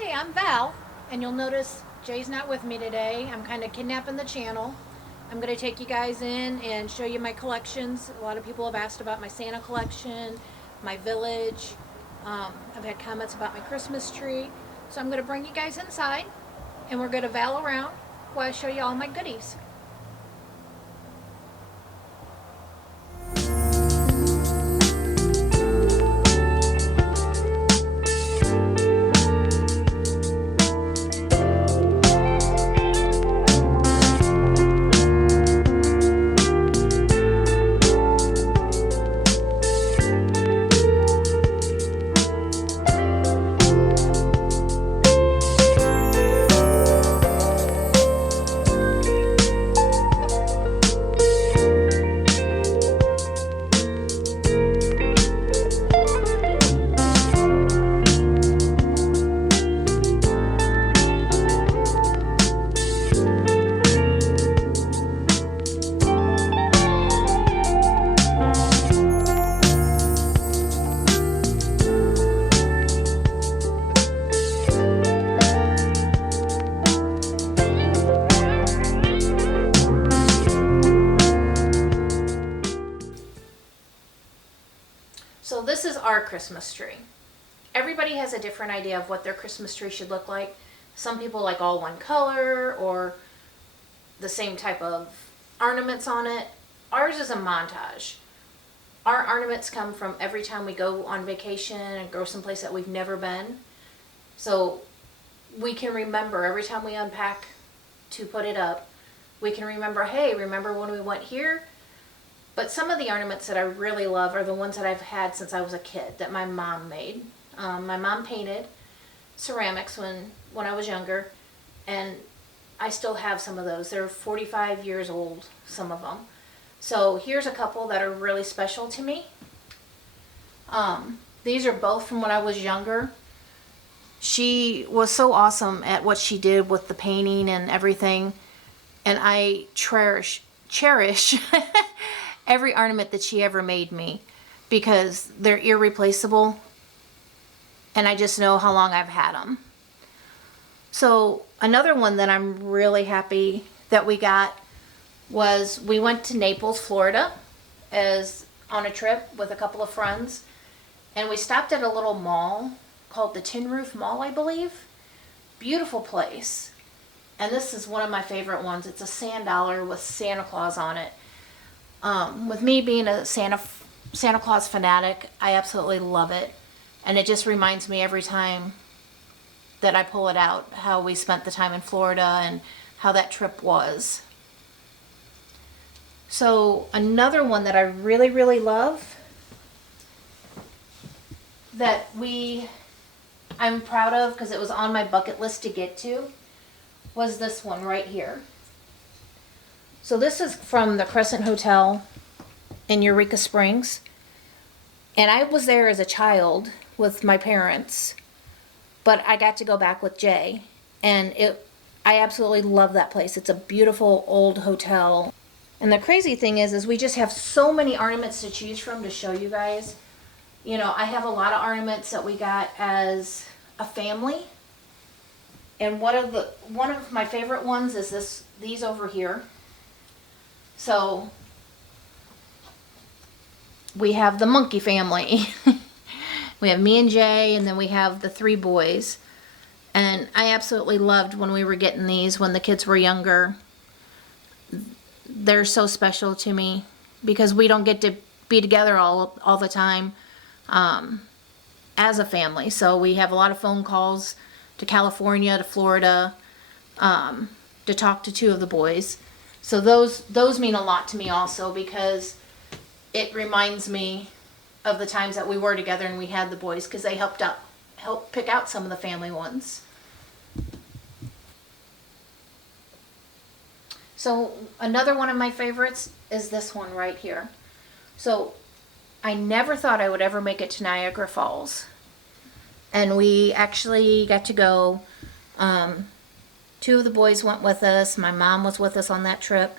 Hey, I'm Val, and you'll notice Jay's not with me today. I'm kind of kidnapping the channel. I'm going to take you guys in and show you my collections. A lot of people have asked about my Santa collection, my village. I've had comments about my Christmas tree. So I'm going to bring you guys inside, and we're going to Val around while I show you all my goodies. So this is our Christmas tree. Everybody has a different idea of what their Christmas tree should look like. Some people like all one color or the same type of ornaments on it. Ours is a montage. Our ornaments come from every time we go on vacation and go someplace that we've never been. So we can remember every time we unpack to put it up, we can remember, hey, remember when we went here? But some of the ornaments that I really love are the ones that I've had since I was a kid that my mom made. My mom painted ceramics when I was younger, and I still have some of those. They're 45 years old, some of them. So here's a couple that are really special to me. These are both from when I was younger. She was so awesome at what she did with the painting and everything, and I cherish every ornament that she ever made me because they're irreplaceable, and I just know how long I've had them. So another one that I'm really happy that we got was we went to Naples, Florida as on a trip with a couple of friends, and we stopped at a little mall called the Tin Roof Mall, I believe. Beautiful place. And this is one of my favorite ones. It's a sand dollar with Santa Claus on it. With me being a Santa Claus fanatic, I absolutely love it. And it just reminds me every time that I pull it out how we spent the time in Florida and how that trip was. So another one that I really, really love that I'm proud of because it was on my bucket list to get to was this one right here. So this is from the Crescent Hotel in Eureka Springs. And I was there as a child with my parents, but I got to go back with Jay. And I absolutely love that place. It's a beautiful old hotel. And the crazy thing is we just have so many ornaments to choose from to show you guys. You know, I have a lot of ornaments that we got as a family. And one of my favorite ones is these over here. So we have the monkey family. We have me and Jay, and then we have the three boys. And I absolutely loved when we were getting these when the kids were younger. They're so special to me because we don't get to be together all the time as a family. So we have a lot of phone calls to California, to Florida, to talk to two of the boys. So those mean a lot to me also because it reminds me of the times that we were together and we had the boys because they helped pick out some of the family ones. So another one of my favorites is this one right here. So I never thought I would ever make it to Niagara Falls. And we actually got to go. Two of the boys went with us. My mom was with us on that trip.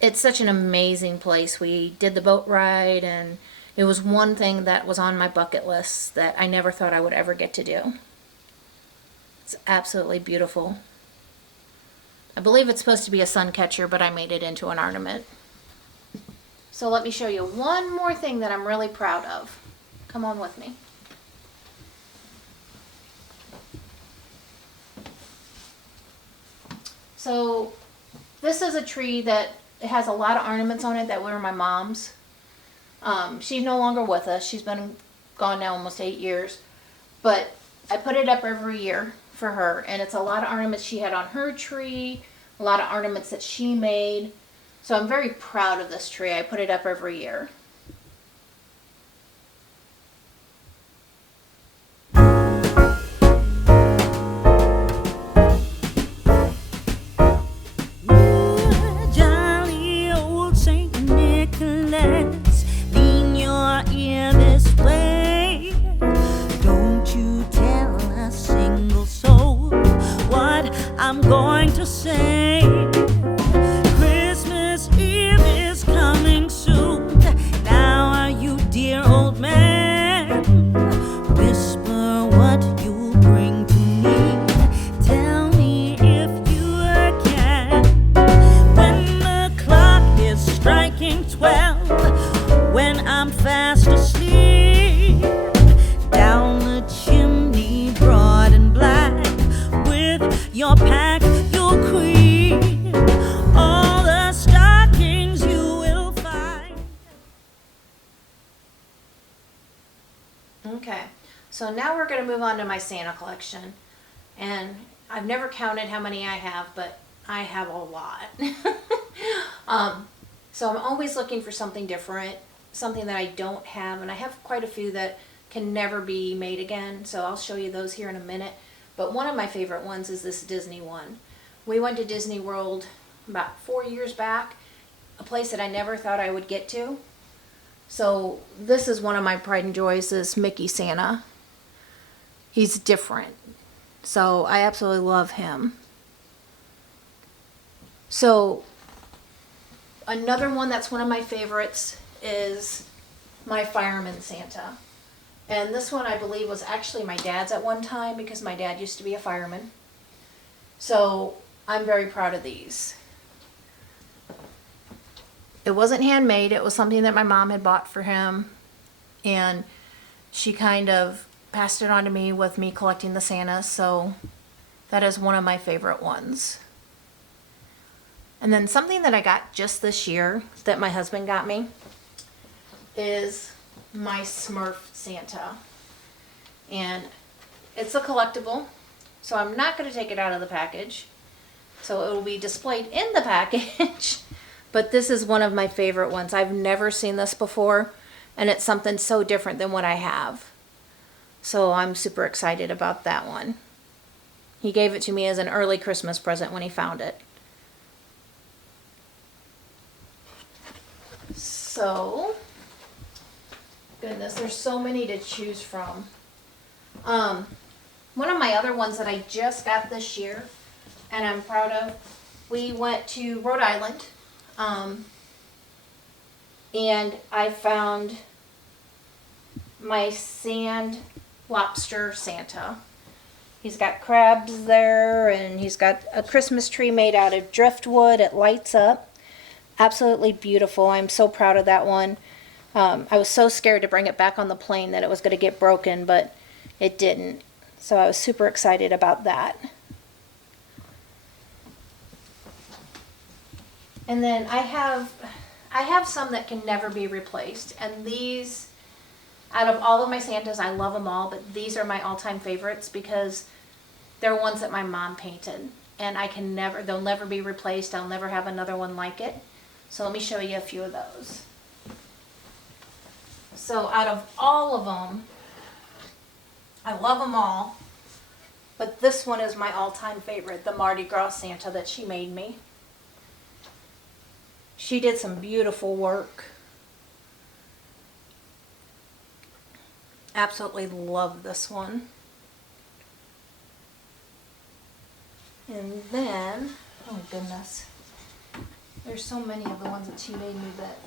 It's such an amazing place. We did the boat ride, and it was one thing that was on my bucket list that I never thought I would ever get to do. It's absolutely beautiful. I believe it's supposed to be a sun catcher, but I made it into an ornament. So let me show you one more thing that I'm really proud of. Come on with me. So this is a tree that has a lot of ornaments on it that were my mom's. She's no longer with us. She's been gone now almost 8 years. But I put it up every year for her. And it's a lot of ornaments she had on her tree. A lot of ornaments that she made. So I'm very proud of this tree. I put it up every year. I'm going to say Christmas Eve is coming soon. Now are you, dear old man? Whisper what you'll bring to me. Tell me if you can. When the clock is striking 12, when I'm fast asleep, down the chimney broad and black, your pack, you'll creep, all the stockings you will find. Okay, so now we're going to move on to my Santa collection. And I've never counted how many I have, but I have a lot. So I'm always looking for something different, something that I don't have. And I have quite a few that can never be made again. So I'll show you those here in a minute. But one of my favorite ones is this Disney one. We went to Disney World about 4 years back, a place that I never thought I would get to. So this is one of my pride and joys, this Mickey Santa. He's different. So I absolutely love him. So another one that's one of my favorites is my Fireman Santa. And this one, I believe, was actually my dad's at one time because my dad used to be a fireman. So I'm very proud of these. It wasn't handmade. It was something that my mom had bought for him. And she kind of passed it on to me with me collecting the Santas. So that is one of my favorite ones. And then something that I got just this year that my husband got me is my Smurf Santa. And it's a collectible, so I'm not going to take it out of the package. So it will be displayed in the package. But this is one of my favorite ones. I've never seen this before, and it's something so different than what I have. So I'm super excited about that one. He gave it to me as an early Christmas present when he found it. So goodness, there's so many to choose from. One of my other ones that I just got this year, and I'm proud of, we went to Rhode Island, and I found my sand lobster Santa. He's got crabs there, and he's got a Christmas tree made out of driftwood. It lights up. Absolutely beautiful. I'm so proud of that one. I was so scared to bring it back on the plane that it was going to get broken, but it didn't. So I was super excited about that. And then I have some that can never be replaced. And these, out of all of my Santas, I love them all, but these are my all-time favorites because they're ones that my mom painted. And they'll never be replaced. I'll never have another one like it. So let me show you a few of those. So out of all of them, I love them all, but this one is my all-time favorite, the Mardi Gras Santa that she made me. She did some beautiful work. Absolutely love this one. And then, oh goodness, there's so many of the ones that she made me that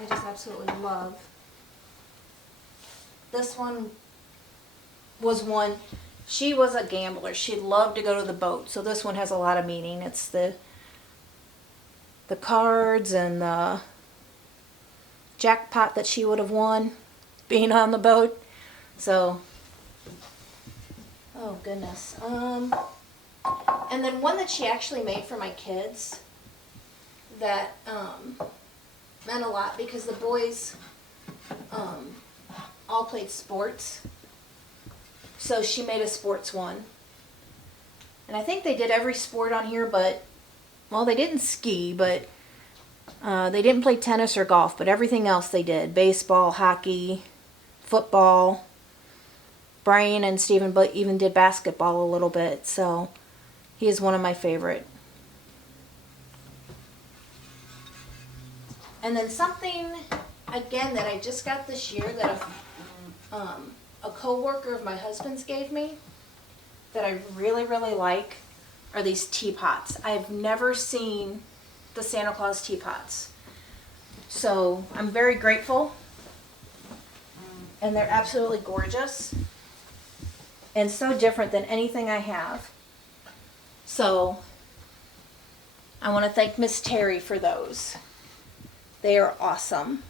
I just absolutely love. This one was one She was a gambler. She loved to go to the boat. So this one has a lot of meaning. It's the cards and the jackpot that she would have won being on the boat. So, oh goodness. And then one that she actually made for my kids that meant a lot because the boys all played sports. So she made a sports one. And I think they did every sport on here, but, well, they didn't ski, but they didn't play tennis or golf, but everything else they did. Baseball, hockey, football. Brian and Stephen even did basketball a little bit, so he is one of my favorite. And then something, again, that I just got this year that a co-worker of my husband's gave me that I really, really like are these teapots. I've never seen the Santa Claus teapots. So I'm very grateful. And they're absolutely gorgeous. And so different than anything I have. So I want to thank Miss Terry for those. They are awesome.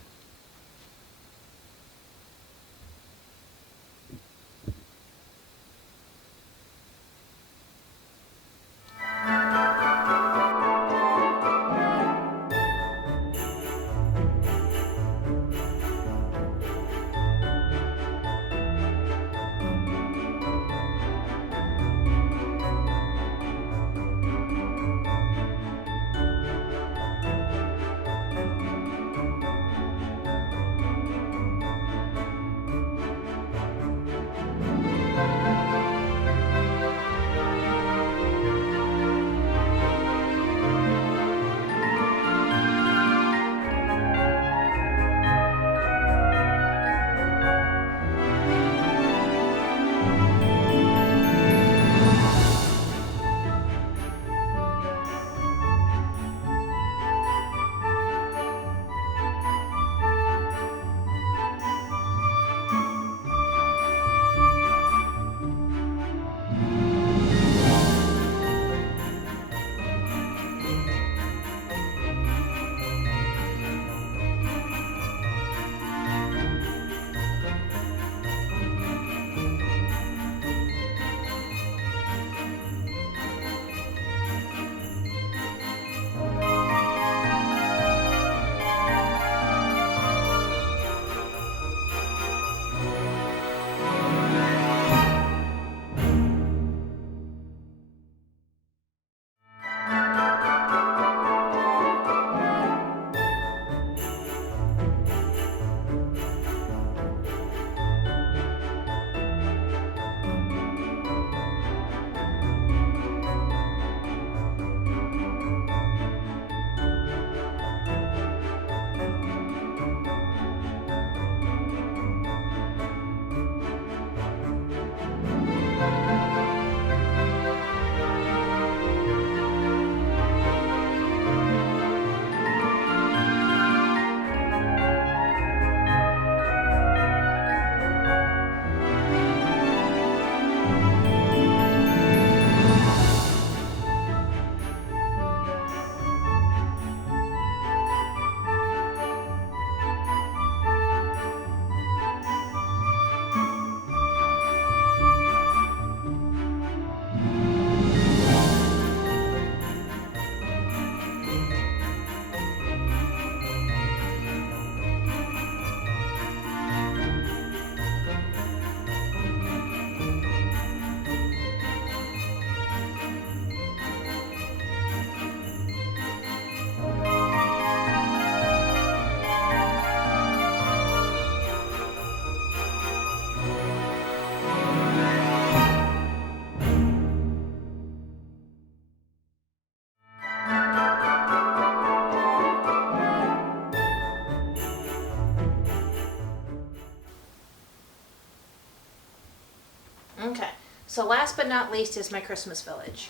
Okay, so last but not least is my Christmas village.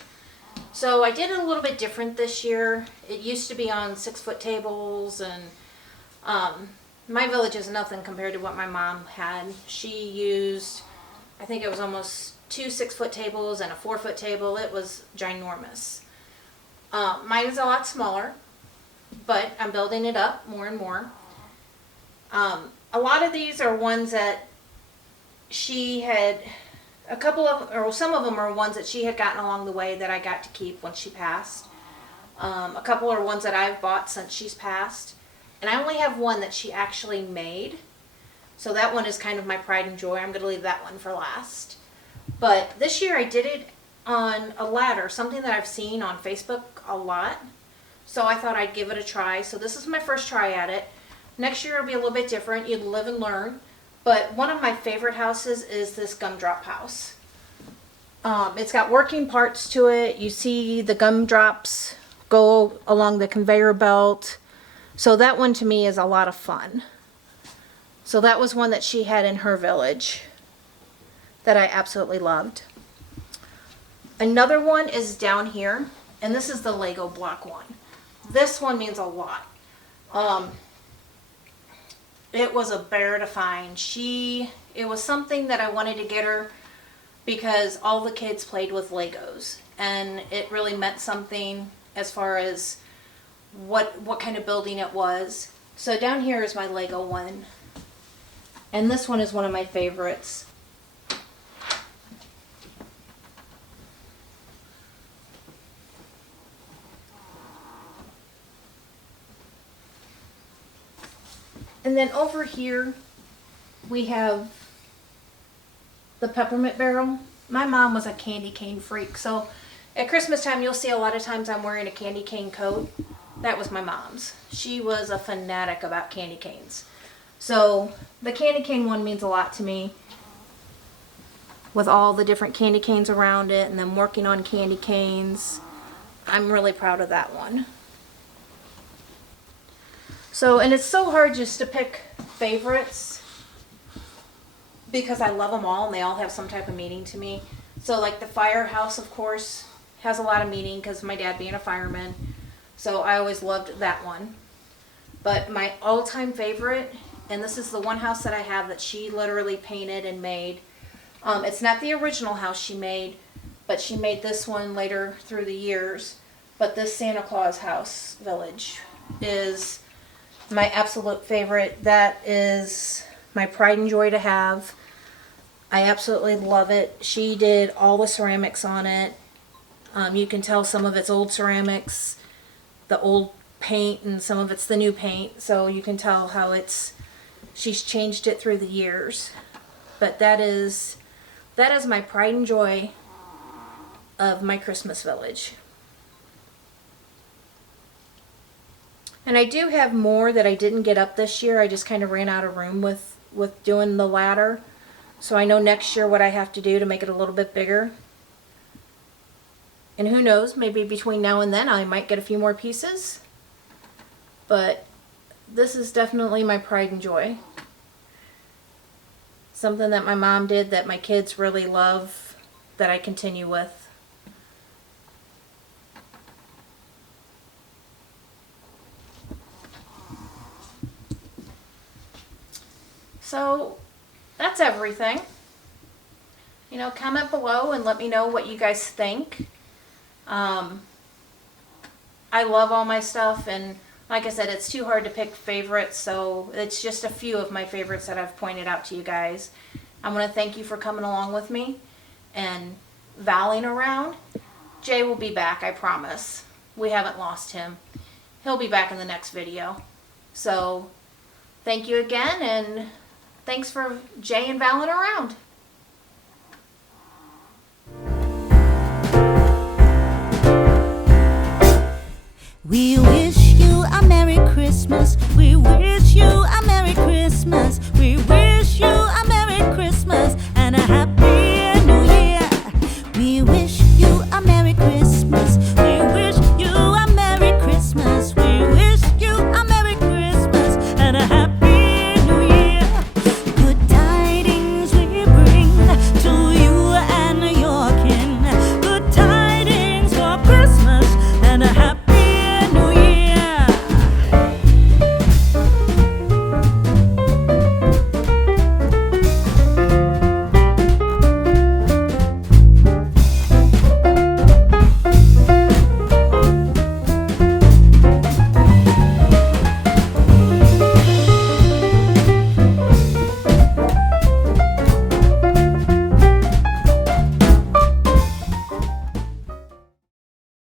So I did it a little bit different this year. It used to be on 6-foot tables, and my village is nothing compared to what my mom had. She used I think it was almost 2 6-foot tables and a 4-foot table. It was ginormous. Mine is a lot smaller, but I'm building it up more and more. A lot of these are ones that she had, some of them are ones that she had gotten along the way that I got to keep when she passed. A couple are ones that I've bought since she's passed. And I only have one that she actually made. So that one is kind of my pride and joy. I'm going to leave that one for last. But this year I did it on a ladder, something that I've seen on Facebook a lot. So I thought I'd give it a try. So this is my first try at it. Next year it'll be a little bit different. You live and learn. But one of my favorite houses is this gumdrop house. It's got working parts to it. You see the gumdrops go along the conveyor belt. So that one to me is a lot of fun. So that was one that she had in her village that I absolutely loved. Another one is down here, and this is the Lego block one. This one means a lot. It was a bear to find. It was something that I wanted to get her because all the kids played with Legos, and it really meant something as far as what kind of building it was. So down here is my Lego one, and this one is one of my favorites. And then over here we have the peppermint barrel. My mom was a candy cane freak, so at Christmas time you'll see a lot of times I'm wearing a candy cane coat. That was my mom's. She was a fanatic about candy canes. So the candy cane one means a lot to me, with all the different candy canes around it and then working on candy canes. I'm really proud of that one. So, and it's so hard just to pick favorites because I love them all and they all have some type of meaning to me. So like the firehouse, of course, has a lot of meaning because my dad being a fireman. So I always loved that one. But my all-time favorite, and this is the one house that I have that she literally painted and made. It's not the original house she made, but she made this one later through the years. But this Santa Claus house village is my absolute favorite. That is my pride and joy to have. I absolutely love it. She did all the ceramics on it. You can tell some of it's old ceramics, the old paint, and some of it's the new paint. So you can tell how she's changed it through the years. But that is my pride and joy of my Christmas village. And I do have more that I didn't get up this year. I just kind of ran out of room with doing the ladder. So I know next year what I have to do to make it a little bit bigger. And who knows, maybe between now and then I might get a few more pieces. But this is definitely my pride and joy. Something that my mom did that my kids really love, that I continue with. So that's everything. You know, comment below and let me know what you guys think. I love all my stuff, and like I said, it's too hard to pick favorites, so it's just a few of my favorites that I've pointed out to you guys. I want to thank you for coming along with me and valing around. Jay will be back, I promise. We haven't lost him. He'll be back in the next video. So thank you again, and thanks for Jay and valing around. We wish you a Merry Christmas. We wish you a Merry Christmas. We wish you a Merry Christmas.